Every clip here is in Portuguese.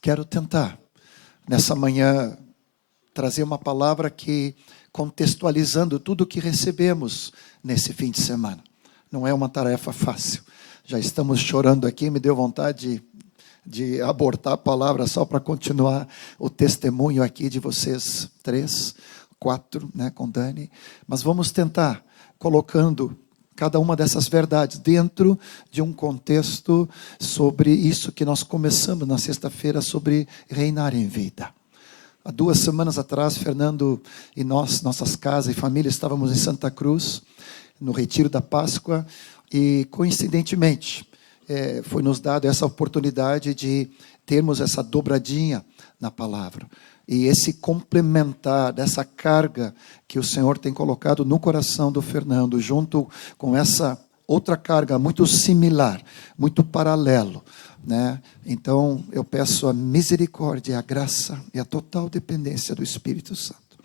quero tentar, nessa manhã, trazer uma palavra que, contextualizando tudo o que recebemos nesse fim de semana. Não é uma tarefa fácil. Já estamos chorando aqui, me deu vontade de abortar a palavra só para continuar o testemunho aqui de vocês 3, 4, né, com Dani. Mas vamos tentar, colocando cada uma dessas verdades dentro de um contexto sobre isso que nós começamos na sexta-feira, sobre reinar em vida. Há 2 semanas atrás, Fernando e nossas casas e família, estávamos em Santa Cruz, no retiro da Páscoa, e coincidentemente, foi nos dado essa oportunidade de termos essa dobradinha na palavra. E esse complementar dessa carga que o Senhor tem colocado no coração do Fernando, junto com essa outra carga muito similar, muito paralelo, né? Então, eu peço a misericórdia, a graça e a total dependência do Espírito Santo,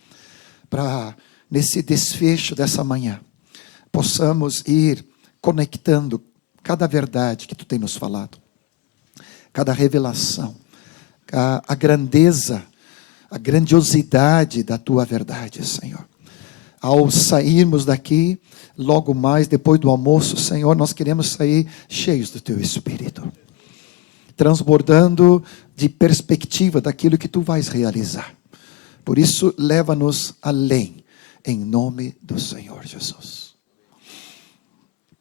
para, nesse desfecho dessa manhã, possamos ir conectando cada verdade que Tu tem nos falado, cada revelação, a grandeza, a grandiosidade da Tua verdade, Senhor. Ao sairmos daqui, logo mais, depois do almoço, Senhor, nós queremos sair cheios do Teu Espírito, transbordando de perspectiva daquilo que Tu vais realizar. Por isso, leva-nos além, em nome do Senhor Jesus.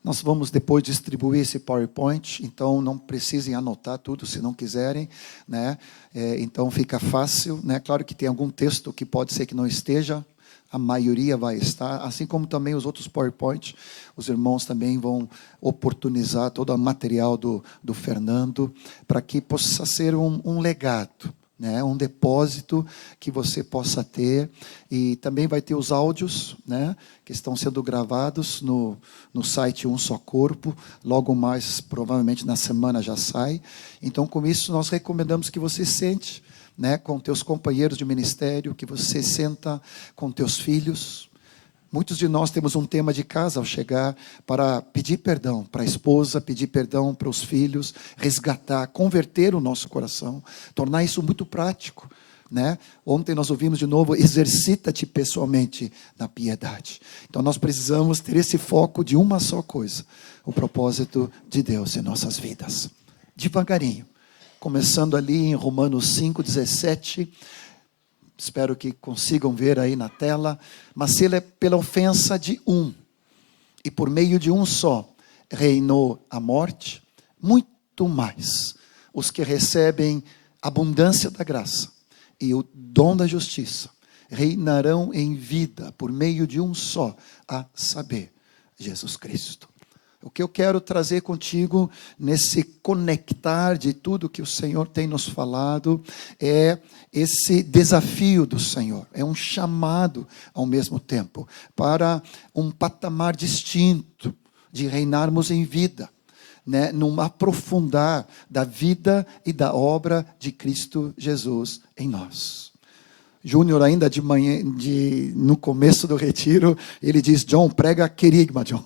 Nós vamos depois distribuir esse PowerPoint, então não precisem anotar tudo se não quiserem, né? Então fica fácil, né? Claro que tem algum texto que pode ser que não esteja, a maioria vai estar, assim como também os outros PowerPoint, os irmãos também vão oportunizar todo o material do Fernando, para que possa ser um legado, né? Um depósito que você possa ter, e também vai ter os áudios, né? Que estão sendo gravados no site Um Só Corpo, logo mais, provavelmente na semana já sai. Então, com isso, nós recomendamos que você sente, né, com teus companheiros de ministério, que você senta com teus filhos. Muitos de nós temos um tema de casa ao chegar, para pedir perdão para a esposa, pedir perdão para os filhos, resgatar, converter o nosso coração, tornar isso muito prático, né? Ontem nós ouvimos de novo, exercita-te pessoalmente na piedade. Então nós precisamos ter esse foco de uma só coisa, o propósito de Deus em nossas vidas. Devagarinho, começando ali em Romanos 5:17, espero que consigam ver aí na tela. Mas ele é pela ofensa de um, e por meio de um só, reinou a morte, muito mais os que recebem abundância da graça e o dom da justiça reinarão em vida por meio de um só, a saber, Jesus Cristo. O que eu quero trazer contigo nesse conectar de tudo que o Senhor tem nos falado é esse desafio do Senhor, é um chamado ao mesmo tempo para um patamar distinto de reinarmos em vida, né, num aprofundar da vida e da obra de Cristo Jesus em nós. Júnior, ainda de manhã, no começo do retiro, ele diz: John, prega querigma, John.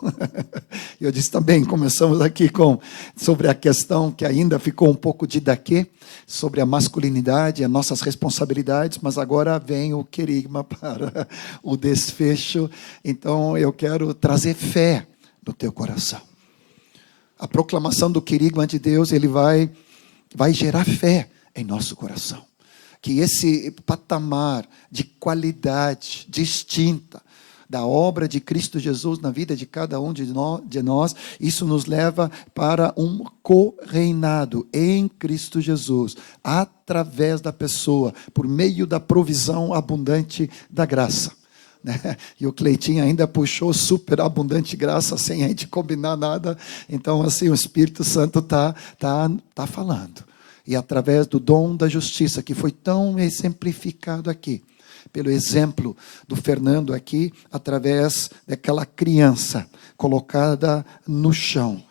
Eu disse também, começamos aqui sobre a questão que ainda ficou um pouco de daqui, sobre a masculinidade, as nossas responsabilidades, mas agora vem o querigma para o desfecho. Então, eu quero trazer fé no teu coração. A proclamação do querigma de Deus, ele vai gerar fé em nosso coração. Que esse patamar de qualidade distinta da obra de Cristo Jesus na vida de cada um de nós, isso nos leva para um co-reinado em Cristo Jesus, através da pessoa, por meio da provisão abundante da graça. E o Cleitinho ainda puxou super abundante graça sem a gente combinar nada. Então, assim, o Espírito Santo tá falando. E através do dom da justiça, que foi tão exemplificado aqui, pelo exemplo do Fernando aqui, através daquela criança colocada no chão,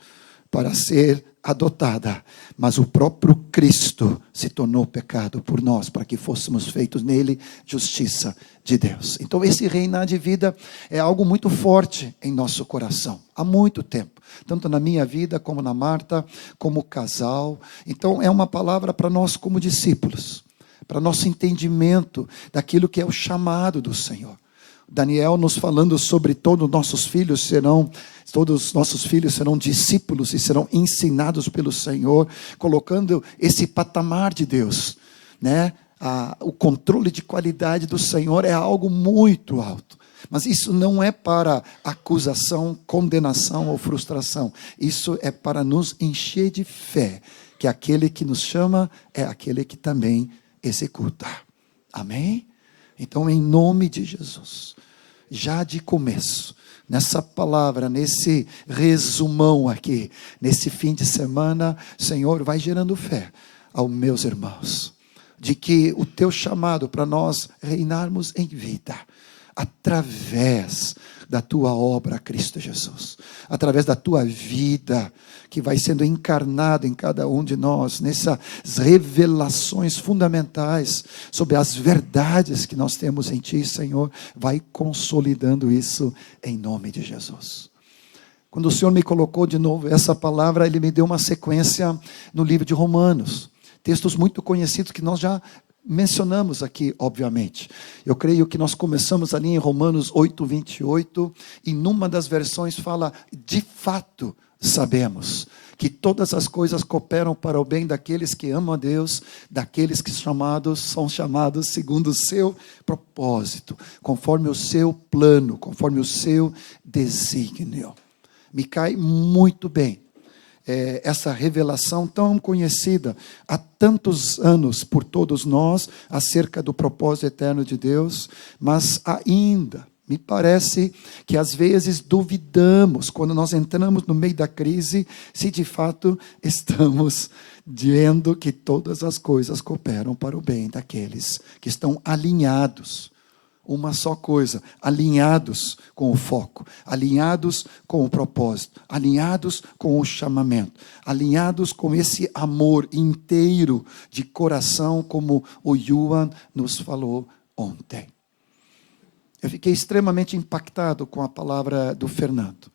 para ser adotada, mas o próprio Cristo se tornou pecado por nós, para que fôssemos feitos nele justiça de Deus. Então esse reinar de vida é algo muito forte em nosso coração, há muito tempo, tanto na minha vida como na Marta, como casal. Então é uma palavra para nós como discípulos, para nosso entendimento daquilo que é o chamado do Senhor. Daniel nos falando sobre todos os nossos filhos serão discípulos e serão ensinados pelo Senhor, colocando esse patamar de Deus, né? O controle de qualidade do Senhor é algo muito alto. Mas isso não é para acusação, condenação ou frustração. Isso é para nos encher de fé, que aquele que nos chama é aquele que também executa. Amém? Então, em nome de Jesus, já de começo, nessa palavra, nesse resumão aqui, nesse fim de semana, Senhor, vai gerando fé aos meus irmãos, de que o teu chamado para nós reinarmos em vida, através da tua obra, Cristo Jesus, através da tua vida, que vai sendo encarnado em cada um de nós, nessas revelações fundamentais sobre as verdades que nós temos em ti, Senhor, vai consolidando isso em nome de Jesus. Quando o Senhor me colocou de novo essa palavra, Ele me deu uma sequência no livro de Romanos, textos muito conhecidos que nós já mencionamos aqui, obviamente. Eu creio que nós começamos ali em Romanos 8:28, e numa das versões fala, de fato, sabemos que todas as coisas cooperam para o bem daqueles que amam a Deus, daqueles que são chamados segundo o seu propósito, conforme o seu plano, conforme o seu desígnio. Me cai muito bem essa revelação tão conhecida há tantos anos por todos nós, acerca do propósito eterno de Deus, mas ainda me parece que às vezes duvidamos, quando nós entramos no meio da crise, se de fato estamos dizendo que todas as coisas cooperam para o bem daqueles que estão alinhados. Uma só coisa, alinhados com o foco, alinhados com o propósito, alinhados com o chamamento, alinhados com esse amor inteiro de coração, como o Yuan nos falou ontem. Eu fiquei extremamente impactado com a palavra do Fernando,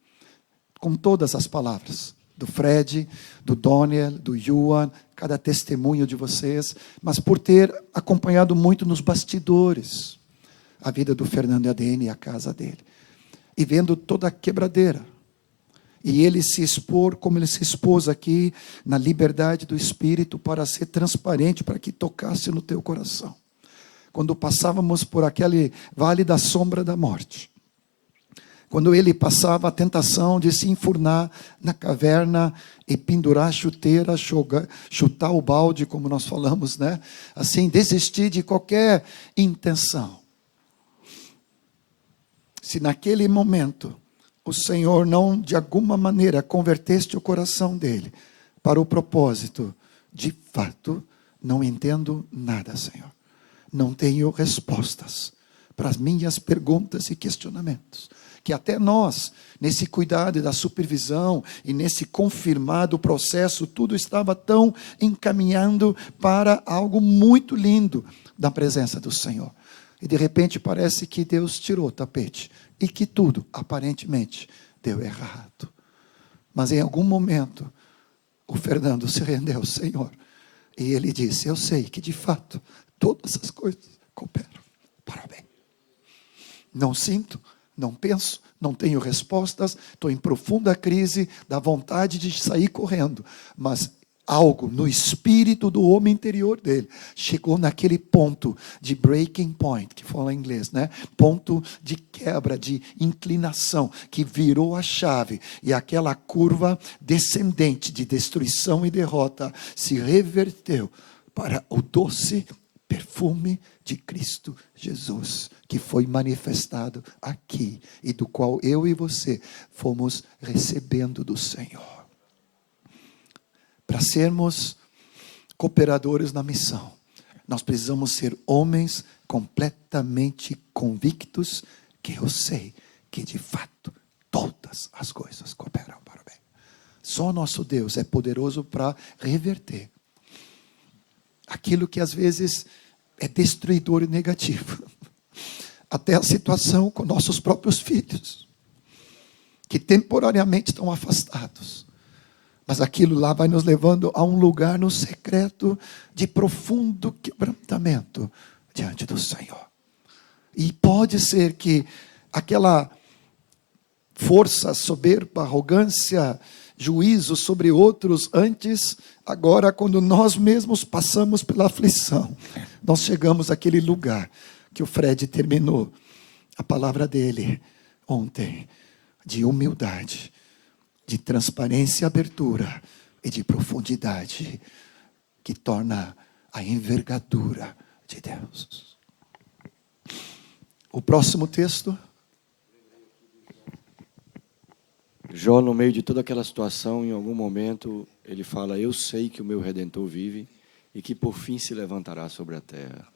com todas as palavras, do Fred, do Daniel, do Yuan, cada testemunho de vocês, mas por ter acompanhado muito nos bastidores a vida do Fernando e a Dene e a casa dele, e vendo toda a quebradeira, e ele se expor como ele se expôs aqui, na liberdade do Espírito, para ser transparente, para que tocasse no teu coração. Quando passávamos por aquele vale da sombra da morte, quando ele passava a tentação de se enfurnar na caverna e pendurar a chuteira, chutar o balde, como nós falamos, né? Assim, desistir de qualquer intenção. Se naquele momento o Senhor não, de alguma maneira, converteste o coração dele para o propósito, de fato, não entendo nada, Senhor. Não tenho respostas para as minhas perguntas e questionamentos. Que até nós, nesse cuidado da supervisão e nesse confirmado processo, tudo estava tão encaminhando para algo muito lindo da presença do Senhor. E de repente parece que Deus tirou o tapete e que tudo, aparentemente, deu errado. Mas em algum momento, o Fernando se rendeu ao Senhor. E ele disse, eu sei que de fato, todas as coisas cooperam para o bem. Não sinto, não penso, não tenho respostas, estou em profunda crise, da vontade de sair correndo. Mas algo no espírito do homem interior dele chegou naquele ponto de breaking point, que fala em inglês, né? Ponto de quebra, de inclinação, que virou a chave, e aquela curva descendente de destruição e derrota se reverteu para o doce perfume de Cristo Jesus, que foi manifestado aqui e do qual eu e você fomos recebendo do Senhor. Para sermos cooperadores na missão, nós precisamos ser homens completamente convictos que eu sei que de fato todas as coisas cooperam para o bem. Só nosso Deus é poderoso para reverter aquilo que às vezes é destruidor e negativo. Até a situação com nossos próprios filhos, que temporariamente estão afastados. Mas aquilo lá vai nos levando a um lugar no secreto de profundo quebrantamento diante do Senhor. E pode ser que aquela força, soberba, arrogância, juízo sobre outros antes, agora quando nós mesmos passamos pela aflição, nós chegamos àquele lugar que o Fred terminou a palavra dele ontem, de humildade, de transparência e abertura e de profundidade, que torna a envergadura de Deus. O próximo texto. Jó, no meio de toda aquela situação, em algum momento, ele fala: eu sei que o meu Redentor vive e que por fim se levantará sobre a terra.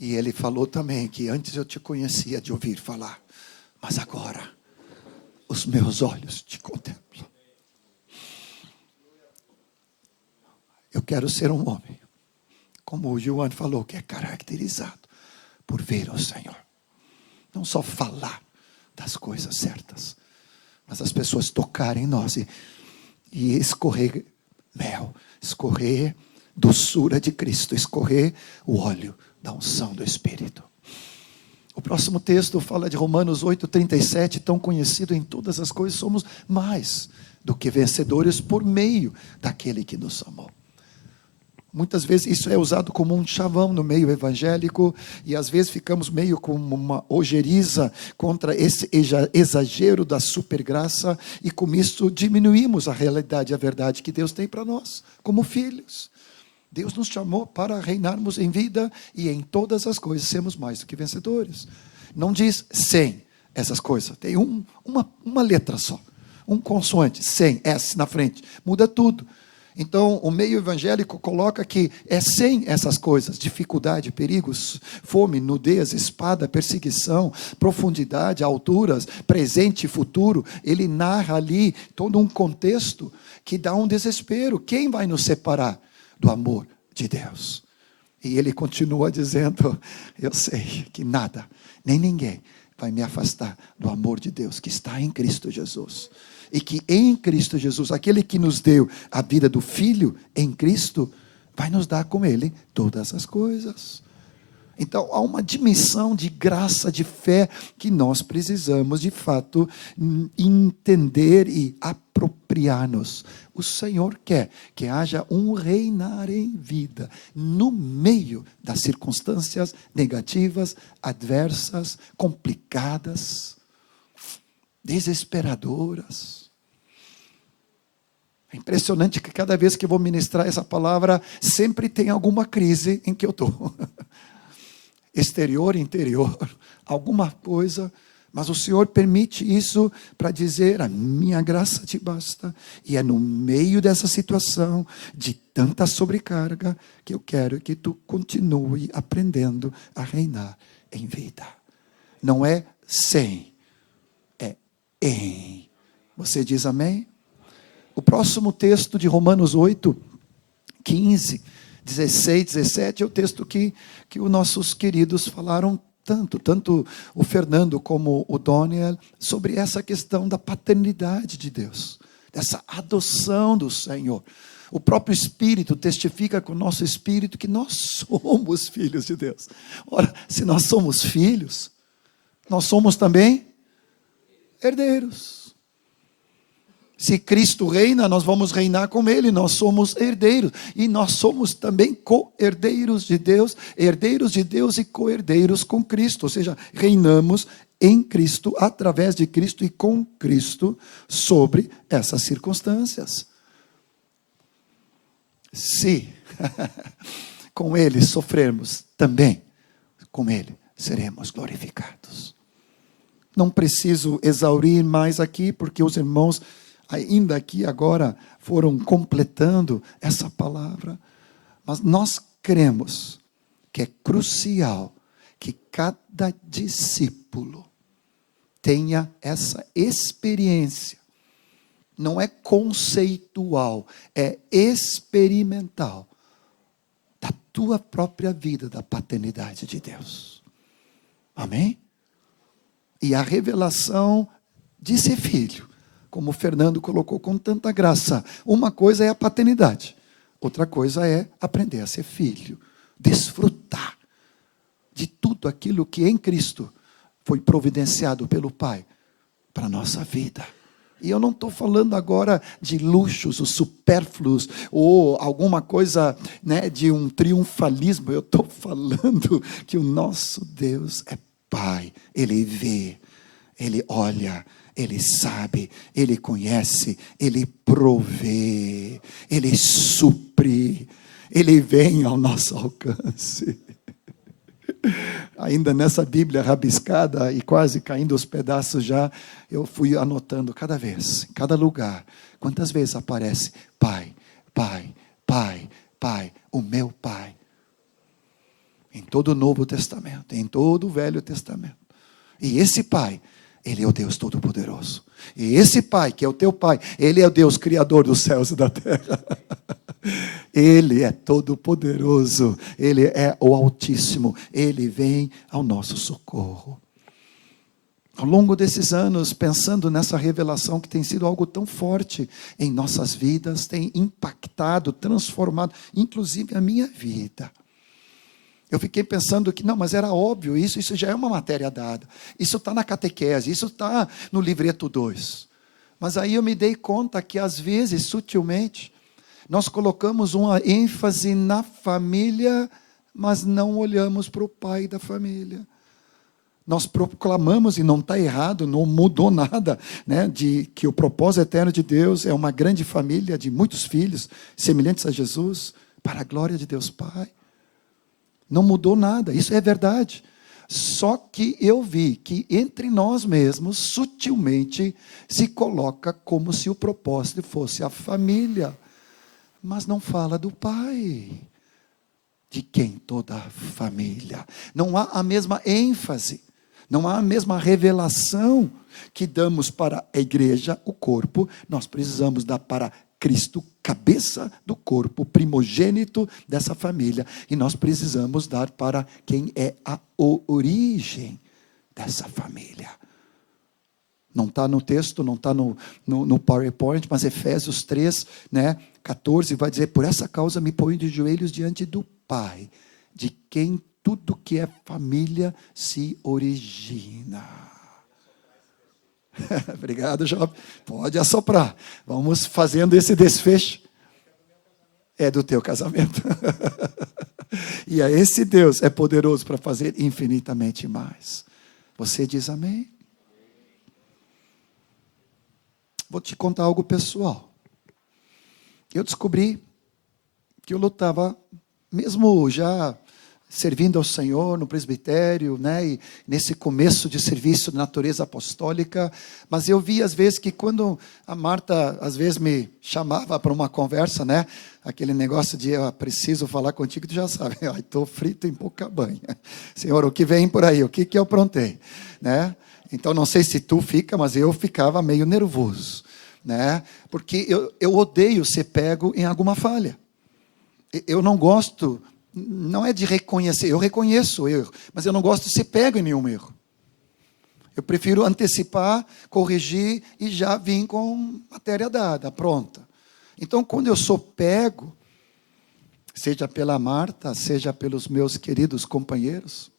E ele falou também que antes eu te conhecia de ouvir falar, mas agora os meus olhos te contemplam. Eu quero ser um homem, como o João falou, que é caracterizado por ver o Senhor. Não só falar das coisas certas, mas as pessoas tocarem em nós e escorrer mel, escorrer doçura de Cristo, escorrer o óleo da unção do Espírito. O próximo texto fala de Romanos 8:37, tão conhecido em todas as coisas, somos mais do que vencedores por meio daquele que nos amou. Muitas vezes isso é usado como um chavão no meio evangélico, e às vezes ficamos meio como uma ojeriza contra esse exagero da supergraça, e com isso diminuímos a realidade e a verdade que Deus tem para nós, como filhos. Deus nos chamou para reinarmos em vida e em todas as coisas sermos mais do que vencedores. Não diz sem essas coisas, tem uma letra só, um consoante, sem, S na frente, muda tudo. Então, o meio evangélico coloca que é sem essas coisas: dificuldade, perigos, fome, nudez, espada, perseguição, profundidade, alturas, presente e futuro. Ele narra ali todo um contexto que dá um desespero. Quem vai nos separar do amor de Deus? E ele continua dizendo: eu sei que nada, nem ninguém vai me afastar do amor de Deus que está em Cristo Jesus. E que em Cristo Jesus, aquele que nos deu a vida do Filho em Cristo, vai nos dar com Ele todas as coisas. Então, há uma dimensão de graça, de fé, que nós precisamos, de fato, entender e apropriar-nos. O Senhor quer que haja um reinar em vida, no meio das circunstâncias negativas, adversas, complicadas, desesperadoras. É impressionante que cada vez que eu vou ministrar essa palavra, sempre tem alguma crise em que eu estou. Exterior, interior, alguma coisa, mas o Senhor permite isso para dizer: a minha graça te basta, e é no meio dessa situação de tanta sobrecarga que eu quero que tu continue aprendendo a reinar em vida. Não é sem, é em. Você diz amém? O próximo texto de Romanos 8:15, 16, 17, é o texto que os nossos queridos falaram tanto o Fernando como o Doniel, sobre essa questão da paternidade de Deus, dessa adoção do Senhor. O próprio Espírito testifica com o nosso Espírito que nós somos filhos de Deus. Ora, se nós somos filhos, nós somos também herdeiros. Se Cristo reina, nós vamos reinar com Ele, nós somos herdeiros, e nós somos também co-herdeiros de Deus e co-herdeiros com Cristo, ou seja, reinamos em Cristo, através de Cristo e com Cristo, sobre essas circunstâncias. Se com Ele sofrermos, também com Ele seremos glorificados. Não preciso exaurir mais aqui, porque os irmãos ainda aqui agora foram completando essa palavra, mas nós cremos que é crucial que cada discípulo tenha essa experiência não é conceitual, é experimental da tua própria vida, da paternidade de Deus. Amém? E a revelação de ser filho, como o Fernando colocou com tanta graça. Uma coisa é a paternidade, outra coisa é aprender a ser filho, desfrutar de tudo aquilo que em Cristo foi providenciado pelo Pai para a nossa vida. E eu não estou falando agora de luxos, os supérfluos, ou alguma coisa, né, de um triunfalismo. Eu estou falando que o nosso Deus é Pai. Ele vê, Ele olha, Ele sabe, Ele conhece, Ele provê, Ele supre, Ele vem ao nosso alcance. Ainda nessa Bíblia rabiscada e quase caindo aos pedaços já, eu fui anotando cada vez, em cada lugar, quantas vezes aparece Pai, Pai, Pai, Pai, o meu Pai. Em todo o Novo Testamento, em todo o Velho Testamento. E esse Pai, Ele é o Deus Todo-Poderoso. E esse Pai, que é o teu Pai, Ele é o Deus Criador dos céus e da terra. Ele é todo-poderoso, Ele é o Altíssimo, Ele vem ao nosso socorro. Ao longo desses anos, pensando nessa revelação que tem sido algo tão forte em nossas vidas, tem impactado, transformado, inclusive a minha vida. Eu fiquei pensando que, não, mas era óbvio isso já é uma matéria dada. Isso está na catequese, isso está no livreto 2. Mas aí eu me dei conta que, às vezes, sutilmente, nós colocamos uma ênfase na família, mas não olhamos para o pai da família. Nós proclamamos, e não está errado, não mudou nada, né, de que o propósito eterno de Deus é uma grande família de muitos filhos, semelhantes a Jesus, para a glória de Deus Pai. Não mudou nada, isso é verdade. Só que eu vi que entre nós mesmos, sutilmente, se coloca como se o propósito fosse a família. Mas não fala do Pai, de quem toda a família. Não há a mesma ênfase, não há a mesma revelação que damos para a igreja, o corpo. Nós precisamos dar para Cristo, cabeça do corpo, primogênito dessa família. E nós precisamos dar para quem é a origem dessa família. Não está no texto, não está no PowerPoint, mas Efésios 3, né, 14, vai dizer: por essa causa me ponho de joelhos diante do Pai, de quem tudo que é família se origina. Obrigado, Job. Pode assoprar. Vamos fazendo esse desfecho. É do teu casamento. E a esse Deus é poderoso para fazer infinitamente mais. Você diz amém? Vou te contar algo pessoal. Eu descobri que eu lutava, mesmo já servindo ao Senhor no presbitério, né, e nesse começo de serviço de natureza apostólica, mas eu vi às vezes que quando a Marta às vezes me chamava para uma conversa, né, aquele negócio de eu preciso falar contigo, tu já sabe, estou frito em pouca banha. Senhor, o que vem por aí? O que eu aprontei? Né? Então, não sei se tu fica, mas eu ficava meio nervoso, né? Porque eu odeio ser pego em alguma falha. Eu não gosto, não é de reconhecer, eu reconheço o erro, mas eu não gosto de ser pego em nenhum erro. Eu prefiro antecipar, corrigir e já vir com matéria dada, pronta. Então, quando eu sou pego, seja pela Marta, seja pelos meus queridos companheiros,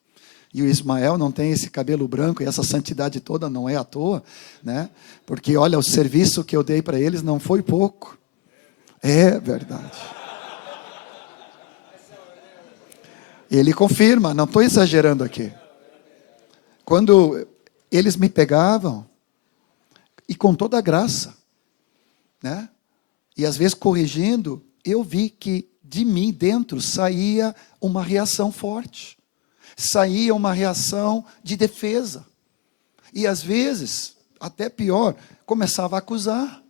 e o Ismael não tem esse cabelo branco e essa santidade toda, não é à toa, né? Porque, olha, o serviço que eu dei para eles não foi pouco. É verdade. Ele confirma, não estou exagerando aqui. Quando eles me pegavam, e com toda a graça, né? E às vezes corrigindo, eu vi que de mim dentro saía uma reação forte. Saía uma reação de defesa. E às vezes, até pior, começava a acusar.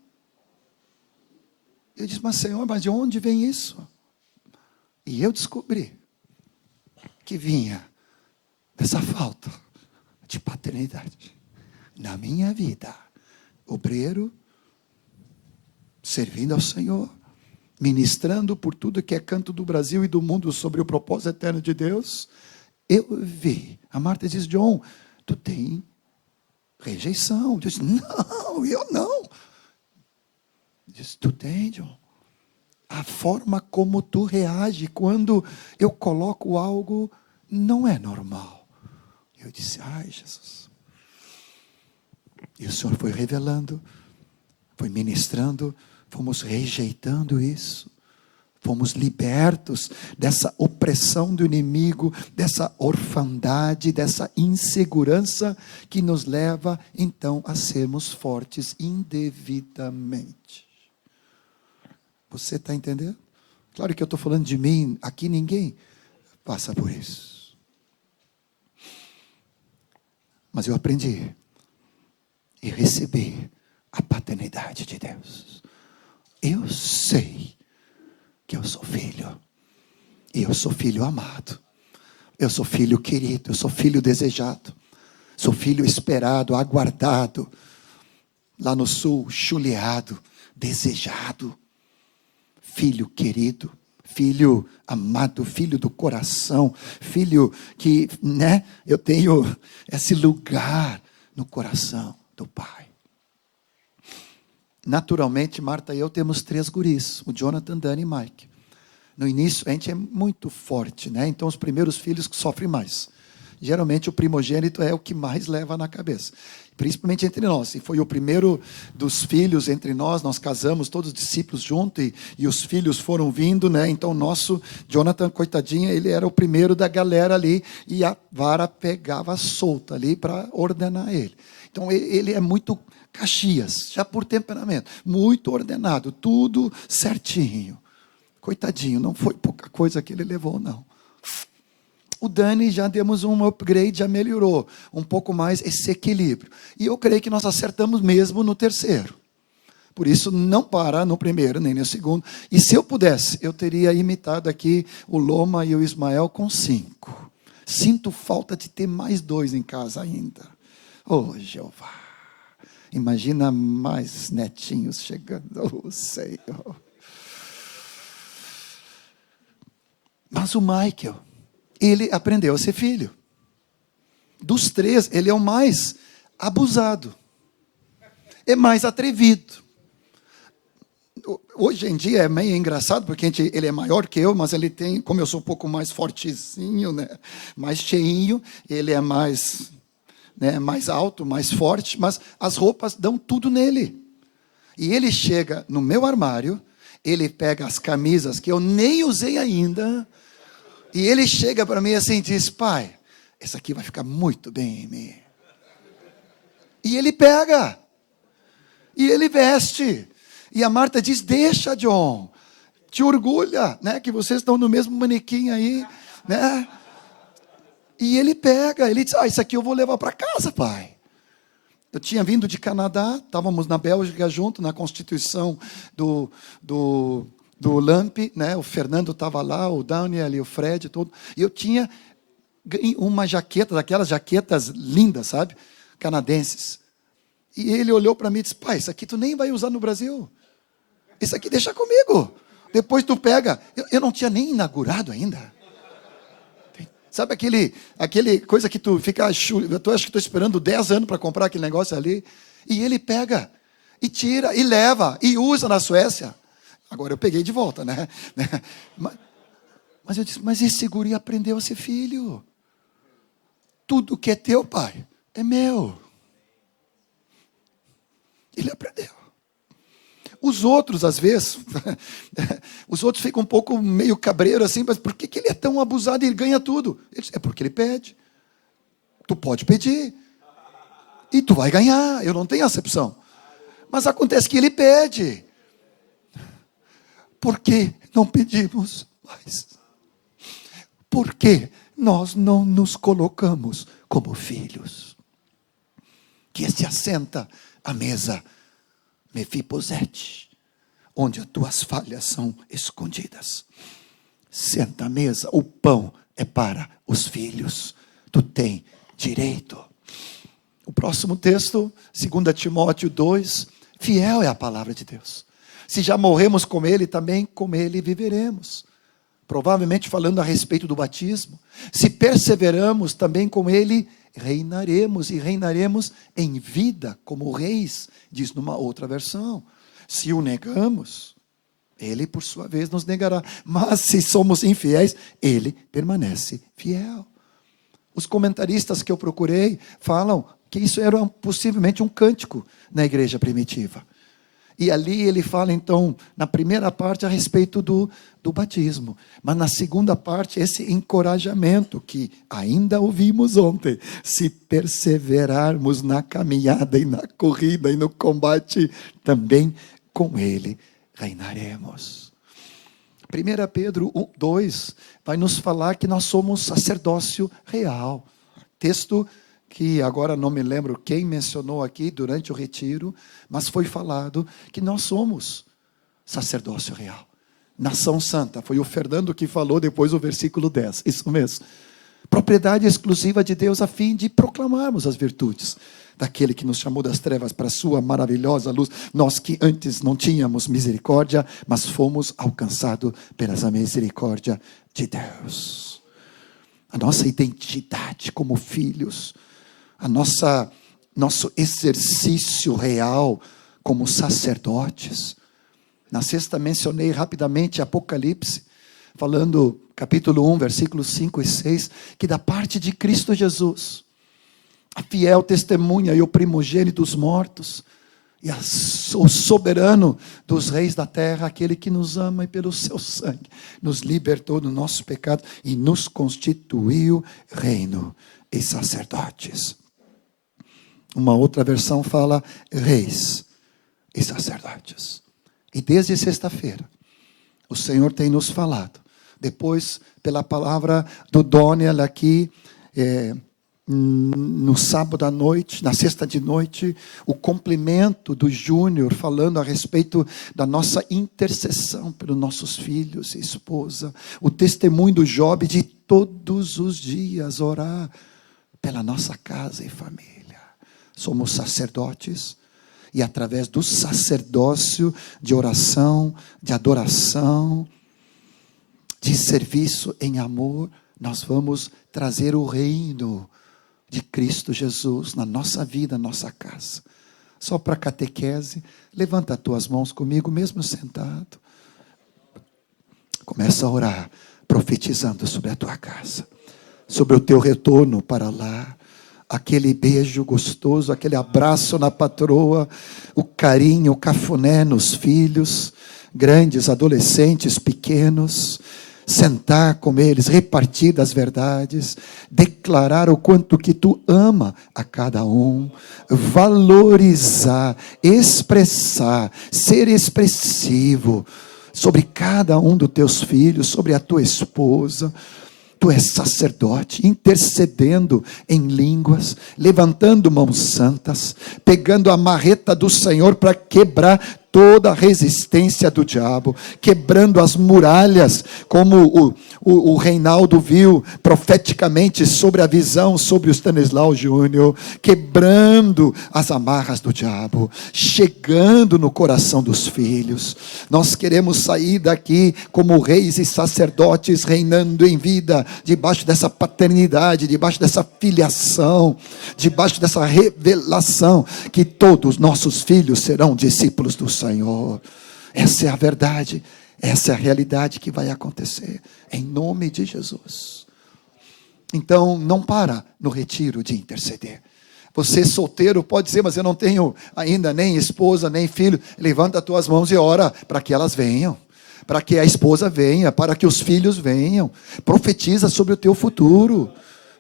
Eu disse, mas Senhor, mas de onde vem isso? E eu descobri que vinha dessa falta de paternidade na minha vida. Obreiro, servindo ao Senhor, ministrando por tudo que é canto do Brasil e do mundo sobre o propósito eterno de Deus, eu vi. A Marta diz: John, tu tem rejeição. Eu disse: não, eu não. Diz: tu tem, John. A forma como tu reage quando eu coloco algo não é normal. Eu disse: ai, Jesus. E o Senhor foi revelando, foi ministrando, fomos rejeitando isso. Fomos libertos dessa opressão do inimigo, dessa orfandade, dessa insegurança que nos leva, então, a sermos fortes indevidamente. Você está entendendo? Claro que eu estou falando de mim, aqui ninguém passa por isso. Mas eu aprendi e recebi a paternidade de Deus. Eu sei que eu sou filho, e eu sou filho amado, eu sou filho querido, eu sou filho desejado, sou filho esperado, aguardado, lá no sul, chuleado, desejado, filho querido, filho amado, filho do coração, filho que, eu tenho esse lugar no coração do Pai. Naturalmente, Marta e eu temos 3 guris, o Jonathan, Dani e Mike. No início, a gente é muito forte, então os primeiros filhos sofrem mais. Geralmente, o primogênito é o que mais leva na cabeça, principalmente entre nós. E foi o primeiro dos filhos entre nós, nós casamos, todos os discípulos juntos, e os filhos foram vindo, então nosso Jonathan, coitadinho, ele era o primeiro da galera ali, e a vara pegava solta ali para ordenar ele. Então, ele é muito Caxias, já por temperamento, muito ordenado, tudo certinho. Coitadinho, não foi pouca coisa que ele levou, não. O Dani já demos um upgrade, já melhorou um pouco mais esse equilíbrio. E eu creio que nós acertamos mesmo no terceiro. Por isso, não para no primeiro, nem no segundo. E se eu pudesse, eu teria imitado aqui o Loma e o Ismael com 5. Sinto falta de ter mais 2 em casa ainda. Oh, Jeová. Imagina mais netinhos chegando, oh, Senhor. Mas o Michael, ele aprendeu a ser filho. Dos 3, ele é o mais abusado. É mais atrevido. Hoje em dia é meio engraçado, porque ele é maior que eu, mas ele tem, como eu sou um pouco mais fortezinho, mais cheinho, ele é mais alto, mais forte, mas as roupas dão tudo nele. E ele chega no meu armário, ele pega as camisas que eu nem usei ainda, e ele chega para mim assim e diz: pai, essa aqui vai ficar muito bem em mim. E ele pega, e ele veste. E a Marta diz: deixa, John, te orgulha, que vocês estão no mesmo manequim aí, E ele pega, ele diz: isso aqui eu vou levar para casa, pai. Eu tinha vindo de Canadá, estávamos na Bélgica junto, na constituição do LAMP, o Fernando estava lá, o Daniel e o Fred, todo. E eu tinha uma jaqueta, daquelas jaquetas lindas, sabe? Canadenses. E ele olhou para mim e disse: pai, isso aqui tu nem vai usar no Brasil. Isso aqui deixa comigo. Depois tu pega. Eu não tinha nem inaugurado ainda. Sabe aquele coisa que tu fica, eu acho que estou esperando 10 anos para comprar aquele negócio ali. E ele pega, e tira, e leva, e usa na Suécia. Agora eu peguei de volta, Mas eu disse: mas esse guri aprendeu a ser filho. Tudo que é teu, pai, é meu. Ele aprendeu. Os outros, às vezes, os outros ficam um pouco meio cabreiro assim, mas por que ele é tão abusado e ele ganha tudo? Ele diz: é porque ele pede. Tu pode pedir. E tu vai ganhar, eu não tenho acepção. Mas acontece que ele pede. Por que não pedimos mais? Por que nós não nos colocamos como filhos? Que se assenta à mesa, Mefibosete, onde as tuas falhas são escondidas. Senta à mesa, o pão é para os filhos. Tu tem direito. O próximo texto, 2 Timóteo 2, fiel é a palavra de Deus. Se já morremos com Ele, também com Ele viveremos. Provavelmente falando a respeito do batismo. Se perseveramos, também com Ele reinaremos. E reinaremos em vida, como reis, diz numa outra versão. Se o negamos, Ele por sua vez nos negará. Mas se somos infiéis, Ele permanece fiel. Os comentaristas que eu procurei falam que isso era possivelmente um cântico na igreja primitiva. E ali ele fala, então, na primeira parte, a respeito do batismo. Mas na segunda parte, esse encorajamento que ainda ouvimos ontem. Se perseverarmos na caminhada e na corrida e no combate, também com Ele reinaremos. 1 Pedro 2 vai nos falar que nós somos sacerdócio real. Texto que agora não me lembro quem mencionou aqui durante o retiro, mas foi falado que nós somos sacerdócio real. Nação santa, foi o Fernando que falou depois o versículo 10, isso mesmo. Propriedade exclusiva de Deus a fim de proclamarmos as virtudes daquele que nos chamou das trevas para a sua maravilhosa luz. Nós que antes não tínhamos misericórdia, mas fomos alcançados pela misericórdia de Deus. A nossa identidade como filhos, nosso exercício real como sacerdotes. Na sexta mencionei rapidamente Apocalipse, falando capítulo 1, versículos 5 e 6, que da parte de Cristo Jesus, a fiel testemunha e o primogênito dos mortos, e o soberano dos reis da terra, aquele que nos ama e pelo seu sangue nos libertou do nosso pecado e nos constituiu reino e sacerdotes. Uma outra versão fala reis e sacerdotes. E desde sexta-feira, o Senhor tem nos falado. Depois, pela palavra do Doniel aqui, no sábado à noite, na sexta de noite, o complemento do Júnior falando a respeito da nossa intercessão pelos nossos filhos e esposa. O testemunho do Job de todos os dias orar pela nossa casa e família. Somos sacerdotes e através do sacerdócio de oração, de adoração, de serviço em amor, nós vamos trazer o reino de Cristo Jesus na nossa vida, na nossa casa. Só para catequese, levanta as tuas mãos comigo, mesmo sentado. Começa a orar, profetizando sobre a tua casa, sobre o teu retorno para lá. Aquele beijo gostoso, aquele abraço na patroa, o carinho, o cafuné nos filhos, grandes, adolescentes, pequenos, sentar com eles, repartir das verdades, declarar o quanto que tu ama a cada um, valorizar, expressar, ser expressivo sobre cada um dos teus filhos, sobre a tua esposa. Tu és sacerdote, intercedendo em línguas, levantando mãos santas, pegando a marreta do Senhor para quebrar toda a resistência do diabo, quebrando as muralhas, como o Reinaldo viu profeticamente sobre a visão, sobre o Stanislau Júnior, quebrando as amarras do diabo, chegando no coração dos filhos. Nós queremos sair daqui como reis e sacerdotes, reinando em vida, debaixo dessa paternidade, debaixo dessa filiação, debaixo dessa revelação, que todos nossos filhos serão discípulos do Senhor. Essa é a verdade, essa é a realidade que vai acontecer, em nome de Jesus. Então, não para no retiro de interceder. Você solteiro pode dizer, mas eu não tenho ainda nem esposa, nem filho. Levanta as tuas mãos e ora para que elas venham, para que a esposa venha, para que os filhos venham. Profetiza sobre o teu futuro,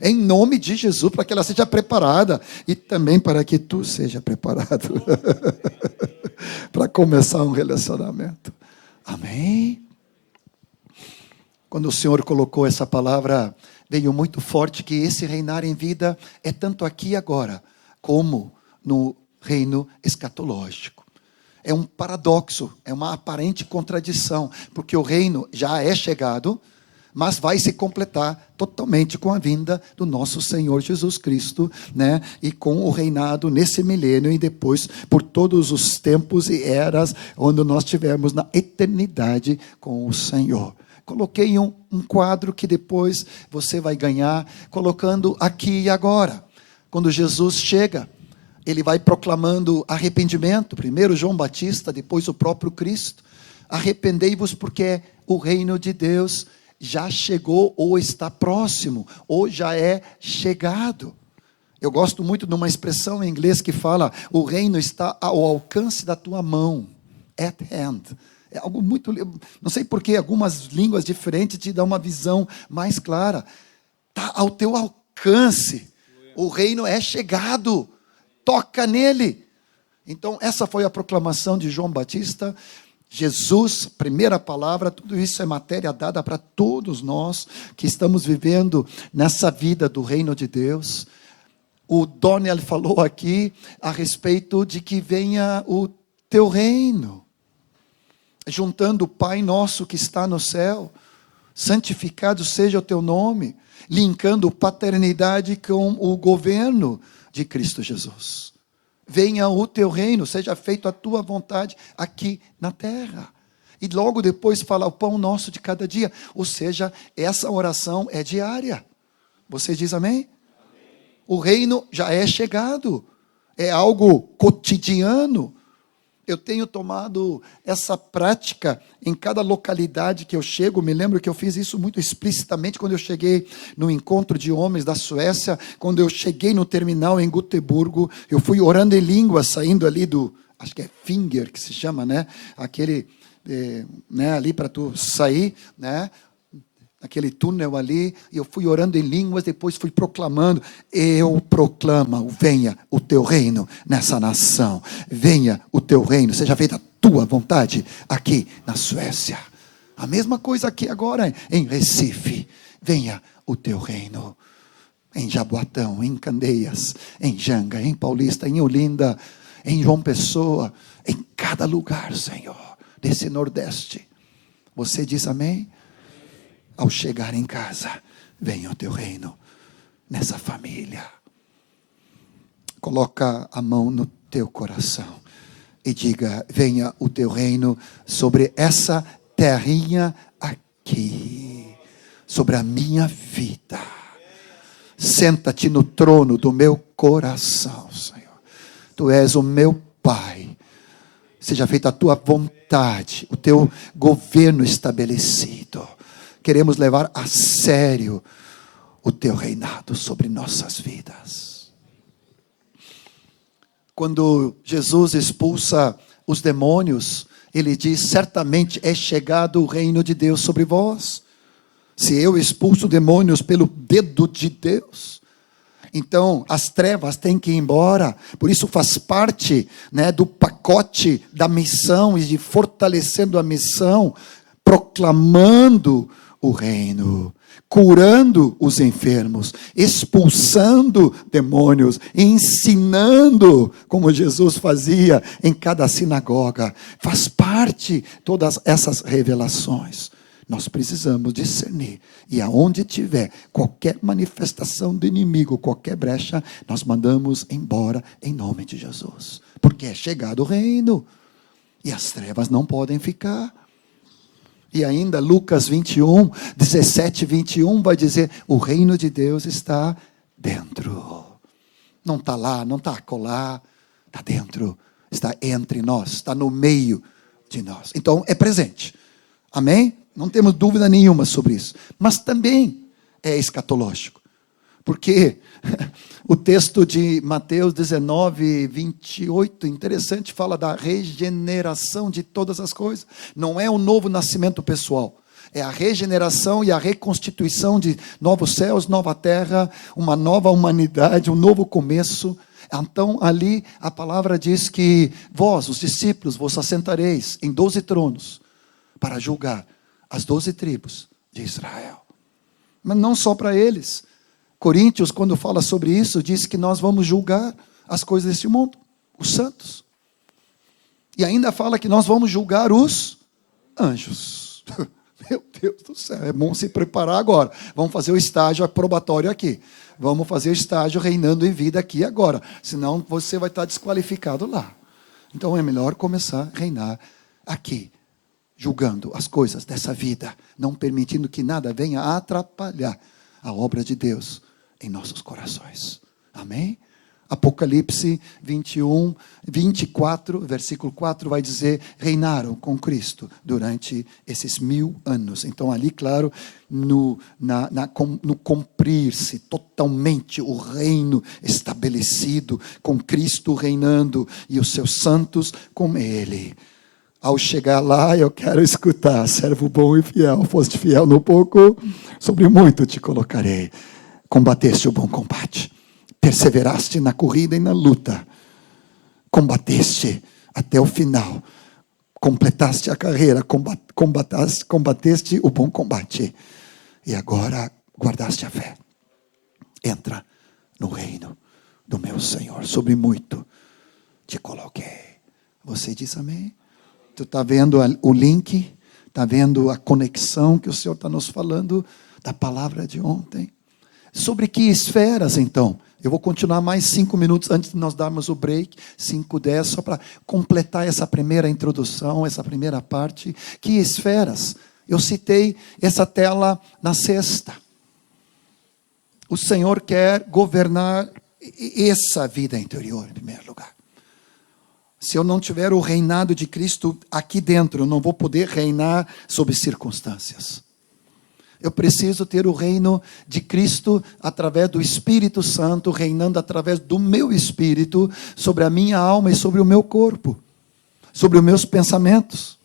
em nome de Jesus, para que ela seja preparada, e também para que tu seja preparado, para começar um relacionamento. Amém? Quando o Senhor colocou essa palavra, veio muito forte que esse reinar em vida é tanto aqui e agora, como no reino escatológico. É um paradoxo, é uma aparente contradição, porque o reino já é chegado, mas vai se completar totalmente com a vinda do nosso Senhor Jesus Cristo, né? E com o reinado nesse milênio e depois por todos os tempos e eras, onde nós estivermos na eternidade com o Senhor. Coloquei um quadro que depois você vai ganhar, colocando aqui e agora. Quando Jesus chega, ele vai proclamando arrependimento, primeiro João Batista, depois o próprio Cristo. Arrependei-vos porque o reino de Deus já chegou ou está próximo, ou já é chegado. Eu gosto muito de uma expressão em inglês que fala, o reino está ao alcance da tua mão, at hand. É algo muito, não sei porque algumas línguas diferentes te dão uma visão mais clara. Está ao teu alcance, o reino é chegado, toca nele. Então essa foi a proclamação de João Batista. Jesus, primeira palavra, tudo isso é matéria dada para todos nós que estamos vivendo nessa vida do reino de Deus. O Doniel falou aqui a respeito de que venha o teu reino, juntando o Pai nosso que está no céu, santificado seja o teu nome, linkando paternidade com o governo de Cristo Jesus. Venha o teu reino, seja feito a tua vontade aqui na terra. E logo depois fala o pão nosso de cada dia. Ou seja, essa oração é diária. Você diz amém? O reino já é chegado. É algo cotidiano. Eu tenho tomado essa prática em cada localidade que eu chego. Me lembro que eu fiz isso muito explicitamente quando eu cheguei no encontro de homens da Suécia. Quando eu cheguei no terminal em Gotemburgo, eu fui orando em língua, saindo ali do, acho que é finger que se chama, né? Aquele, né, ali para tu sair, né? Aquele túnel ali, e eu fui orando em línguas, depois fui proclamando, eu proclamo, venha o teu reino nessa nação, venha o teu reino, seja feita a tua vontade aqui na Suécia. A mesma coisa aqui agora em Recife, venha o teu reino, em Jaboatão, em Candeias, em Janga, em Paulista, em Olinda, em João Pessoa, em cada lugar, Senhor, desse Nordeste. Você diz amém? Ao chegar em casa, venha o teu reino nessa família. Coloca a mão no teu coração e diga, venha o teu reino sobre essa terrinha aqui, sobre a minha vida. Senta-te no trono do meu coração, Senhor. Tu és o meu Pai. Seja feita a tua vontade, o teu governo estabelecido. Queremos levar a sério o teu reinado sobre nossas vidas. Quando Jesus expulsa os demônios, ele diz, certamente é chegado o reino de Deus sobre vós. Se eu expulso demônios pelo dedo de Deus, então as trevas têm que ir embora. Por isso faz parte, né, do pacote da missão e de fortalecendo a missão, proclamando o reino, curando os enfermos, expulsando demônios, ensinando como Jesus fazia em cada sinagoga. Faz parte todas essas revelações. Nós precisamos discernir. E aonde tiver qualquer manifestação do inimigo, qualquer brecha, nós mandamos embora em nome de Jesus. Porque é chegado o reino. E as trevas não podem ficar. E ainda Lucas 21, 17, 21 vai dizer, o reino de Deus está dentro. Não está lá, não está acolá, está dentro, está entre nós, está no meio de nós. Então é presente. Amém? Não temos dúvida nenhuma sobre isso. Mas também é escatológico. Porque o texto de Mateus 19, 28, interessante, fala da regeneração de todas as coisas. Não é um novo nascimento pessoal. É a regeneração e a reconstituição de novos céus, nova terra, uma nova humanidade, um novo começo. Então, ali, a palavra diz que vós, os discípulos, vos assentareis em 12 tronos para julgar as 12 tribos de Israel. Mas não só para eles. Coríntios, quando fala sobre isso, diz que nós vamos julgar as coisas deste mundo, os santos. E ainda fala que nós vamos julgar os anjos. Meu Deus do céu, é bom se preparar agora. Vamos fazer o estágio probatório aqui. Vamos fazer o estágio reinando em vida aqui agora. Senão você vai estar desqualificado lá. Então é melhor começar a reinar aqui, julgando as coisas dessa vida, não permitindo que nada venha a atrapalhar a obra de Deus em nossos corações. Amém? Apocalipse 21, 24, versículo 4 vai dizer: reinaram com Cristo durante esses 1000 anos. Então ali, claro, no cumprir-se totalmente o reino estabelecido, com Cristo reinando e os seus santos com Ele. Ao chegar lá, eu quero escutar: servo bom e fiel, foste fiel no pouco, sobre muito te colocarei. Combateste o bom combate, perseveraste na corrida e na luta, combateste até o final, completaste a carreira, combateste o bom combate, e agora guardaste a fé. Entra no reino do meu Senhor, sobre muito te coloquei. Você diz amém? Tu está vendo o link? Está vendo a conexão que o Senhor está nos falando da palavra de ontem? Sobre que esferas, então? Eu vou continuar mais 5 minutos antes de nós darmos o break, 5, 10, só para completar essa primeira introdução, essa primeira parte. Que esferas? Eu citei essa tela na sexta. O Senhor quer governar essa vida interior, em primeiro lugar. Se eu não tiver o reinado de Cristo aqui dentro, eu não vou poder reinar sob circunstâncias. Eu preciso ter o reino de Cristo através do Espírito Santo, reinando através do meu espírito, sobre a minha alma e sobre o meu corpo, sobre os meus pensamentos.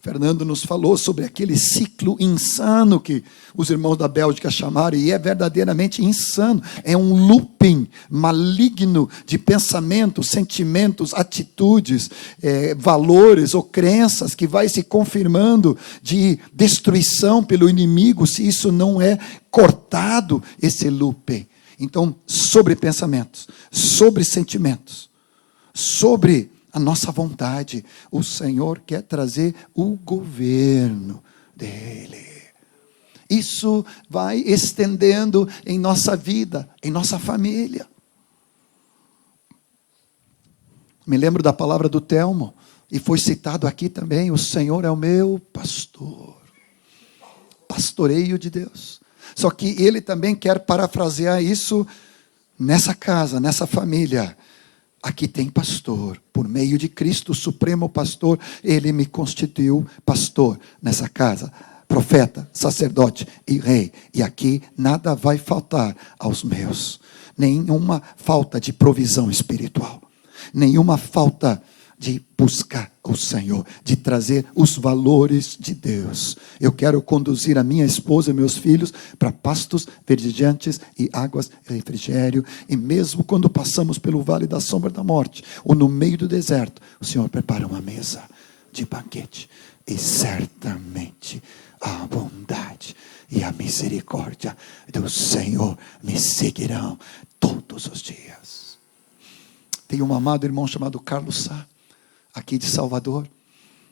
Fernando nos falou sobre aquele ciclo insano que os irmãos da Bélgica chamaram, e é verdadeiramente insano. É um looping maligno de pensamentos, sentimentos, atitudes, valores ou crenças que vai se confirmando de destruição pelo inimigo, se isso não é cortado, esse looping. Então, sobre pensamentos, sobre sentimentos, sobre a nossa vontade, o Senhor quer trazer o governo dele. Isso vai estendendo em nossa vida, em nossa família. Me lembro da palavra do Telmo, e foi citado aqui também: o Senhor é o meu pastor. Pastoreio de Deus. Só que ele também quer parafrasear isso nessa casa, nessa família. Aqui tem pastor, por meio de Cristo, o supremo pastor, ele me constituiu pastor nessa casa, profeta, sacerdote e rei, e aqui nada vai faltar aos meus, nenhuma falta de provisão espiritual, nenhuma falta de buscar o Senhor, de trazer os valores de Deus. Eu quero conduzir a minha esposa e meus filhos para pastos verdejantes e águas de refrigério, e mesmo quando passamos pelo vale da sombra da morte, ou no meio do deserto, o Senhor prepara uma mesa de banquete, e certamente a bondade e a misericórdia do Senhor me seguirão todos os dias. Tem um amado irmão chamado Carlos Sá, aqui de Salvador,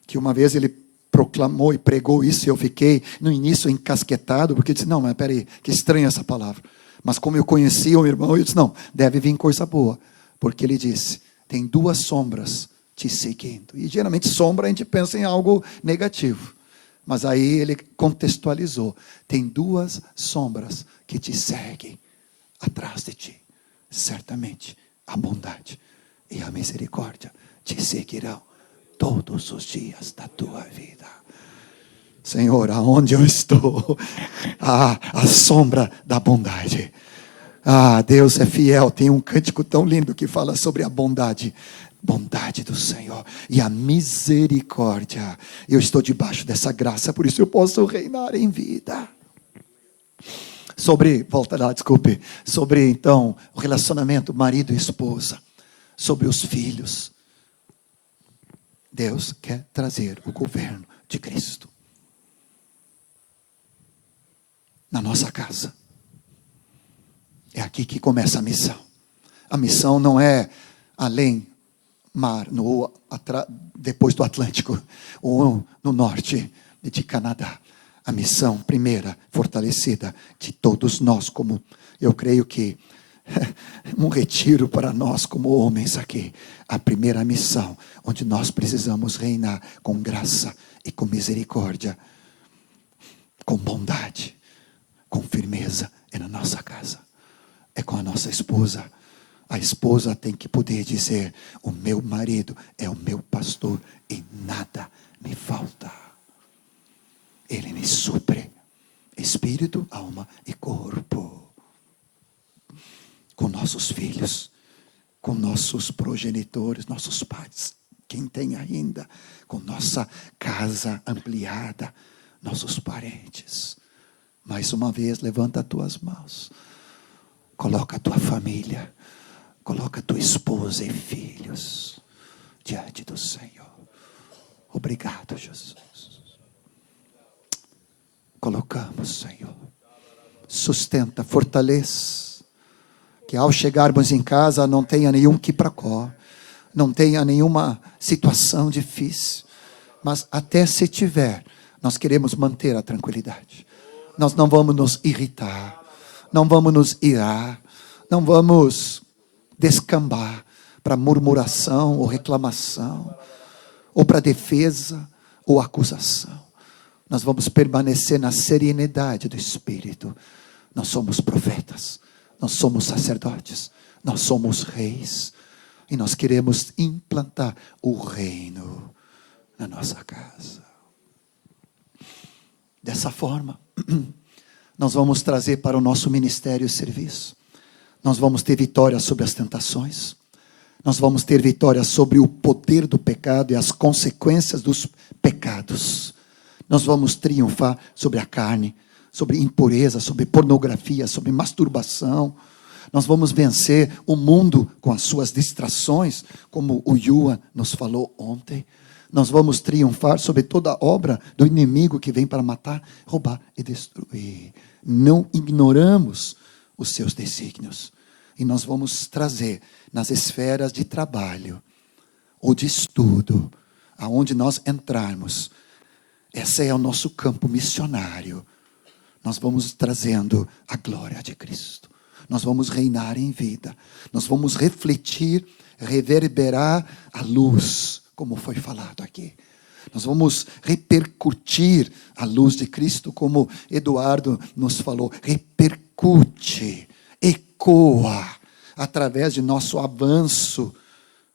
que uma vez ele proclamou e pregou isso, e eu fiquei no início encasquetado, porque eu disse: não, mas peraí, que estranha essa palavra. Mas como eu conhecia o irmão, eu disse: não, deve vir coisa boa, porque ele disse: tem 2 sombras te seguindo. E geralmente sombra a gente pensa em algo negativo, mas aí ele contextualizou: tem 2 sombras que te seguem atrás de ti, certamente a bondade e a misericórdia te seguirão todos os dias da tua vida. Senhor, aonde eu estou, a sombra da bondade. Deus é fiel. Tem um cântico tão lindo que fala sobre a bondade do Senhor e a misericórdia. Eu estou debaixo dessa graça, por isso eu posso reinar em vida. Sobre então o relacionamento marido e esposa, sobre os filhos. Deus quer trazer o governo de Cristo na nossa casa. É aqui que começa a missão. A missão não é além mar, depois do Atlântico, ou no norte. de Canadá. A missão primeira, fortalecida de todos nós, como eu creio que um retiro para nós como homens aqui. A primeira missão, onde nós precisamos reinar com graça e com misericórdia, com bondade, com firmeza, é na nossa casa, é com a nossa esposa. A esposa tem que poder dizer: o meu marido é o meu pastor e nada me falta. Ele me supre, espírito, alma e corpo. Com nossos filhos, com nossos progenitores, nossos pais, quem tem ainda, com nossa casa ampliada, nossos parentes. Mais uma vez, levanta as tuas mãos, coloca a tua família, coloca a tua esposa e filhos diante do Senhor. Obrigado, Jesus. Colocamos, Senhor. Sustenta, fortaleça. Que ao chegarmos em casa não tenha nenhum quipracó, não tenha nenhuma situação difícil. Mas até se tiver, nós queremos manter a tranquilidade. Nós não vamos nos irritar, não vamos nos irar, não vamos descambar para murmuração ou reclamação, ou para defesa ou acusação. Nós vamos permanecer na serenidade do Espírito. Nós somos profetas, nós somos sacerdotes, nós somos reis, e nós queremos implantar o reino na nossa casa. Dessa forma, nós vamos trazer para o nosso ministério e serviço. Nós vamos ter vitória sobre as tentações. Nós vamos ter vitória sobre o poder do pecado e as consequências dos pecados. Nós vamos triunfar sobre a carne, sobre impureza, sobre pornografia, sobre masturbação. Nós vamos vencer o mundo com as suas distrações, como o Yuan nos falou ontem. Nós vamos triunfar sobre toda obra do inimigo que vem para matar, roubar e destruir. Não ignoramos os seus desígnios. E nós vamos trazer nas esferas de trabalho ou de estudo, aonde nós entrarmos. Esse é o nosso campo missionário. Nós vamos trazendo a glória de Cristo. Nós vamos reinar em vida. Nós vamos refletir, reverberar a luz, como foi falado aqui. Nós vamos repercutir a luz de Cristo, como Eduardo nos falou. Repercute, ecoa, através de nosso avanço,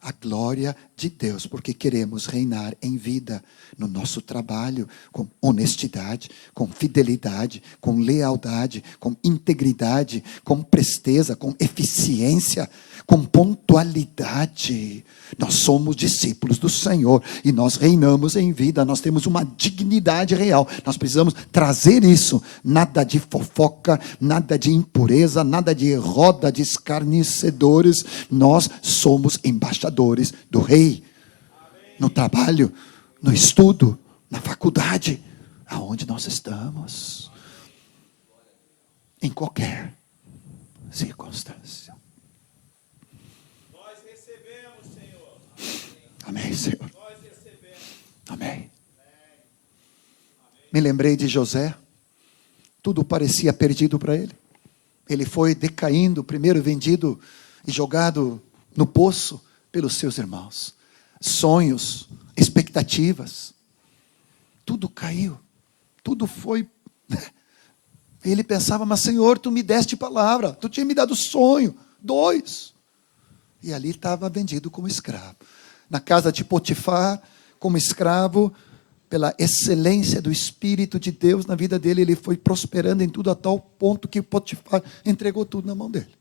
a glória de Deus, porque queremos reinar em vida, no nosso trabalho, com honestidade, com fidelidade, com lealdade, com integridade, com presteza, com eficiência, com pontualidade. Nós somos discípulos do Senhor e nós reinamos em vida, nós temos uma dignidade real. Nós precisamos trazer isso, nada de fofoca, nada de impureza, nada de roda de escarnecedores. Nós somos embaixadores do Rei. No trabalho, no estudo, na faculdade, aonde nós estamos, em qualquer circunstância. Nós recebemos, Senhor. Amém, Senhor. Nós recebemos. Amém. Me lembrei de José. Tudo parecia perdido para ele. Ele foi decaindo, primeiro vendido e jogado no poço pelos seus irmãos. Sonhos, expectativas, tudo caiu, tudo foi. Ele pensava: mas Senhor, tu me deste palavra, tu tinha me dado sonho, 2. E ali estava vendido como escravo, na casa de Potifar, como escravo. Pela excelência do Espírito de Deus na vida dele, ele foi prosperando em tudo, a tal ponto que Potifar entregou tudo na mão dele.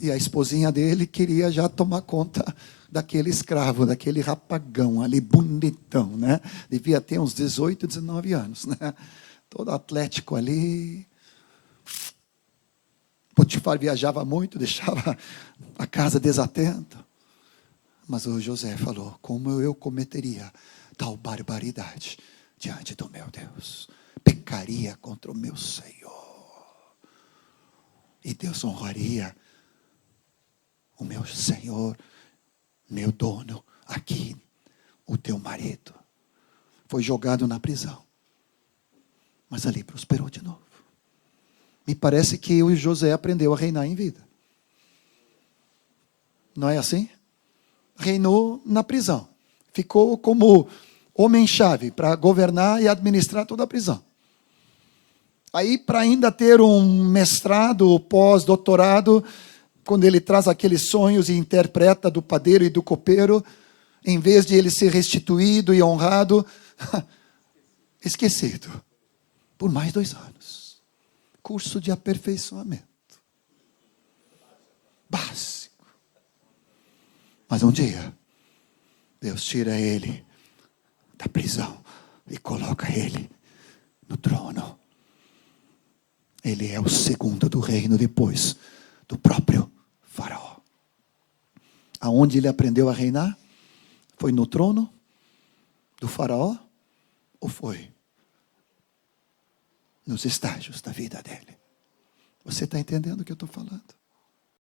E a esposinha dele queria já tomar conta daquele escravo, daquele rapagão ali, bonitão, né? Devia ter uns 18, 19 anos, né? Todo atlético ali. Potifar viajava muito, deixava a casa desatenta. Mas o José falou: como eu cometeria tal barbaridade diante do meu Deus? Pecaria contra o meu Senhor. E Deus honraria o meu Senhor, meu dono, aqui, o teu marido. Foi jogado na prisão. Mas ali prosperou de novo. Me parece que o José aprendeu a reinar em vida. Não é assim? Reinou na prisão. Ficou como homem-chave para governar e administrar toda a prisão. Aí, para ainda ter um mestrado, pós-doutorado, quando ele traz aqueles sonhos e interpreta do padeiro e do copeiro, em vez de ele ser restituído e honrado, esquecido. Por mais 2 anos. Curso de aperfeiçoamento. Básico. Mas um dia, Deus tira ele da prisão e coloca ele no trono. Ele é o segundo do reino depois do próprio faraó. Aonde ele aprendeu a reinar? Foi no trono do faraó? Ou foi nos estágios da vida dele? Você está entendendo o que eu estou falando?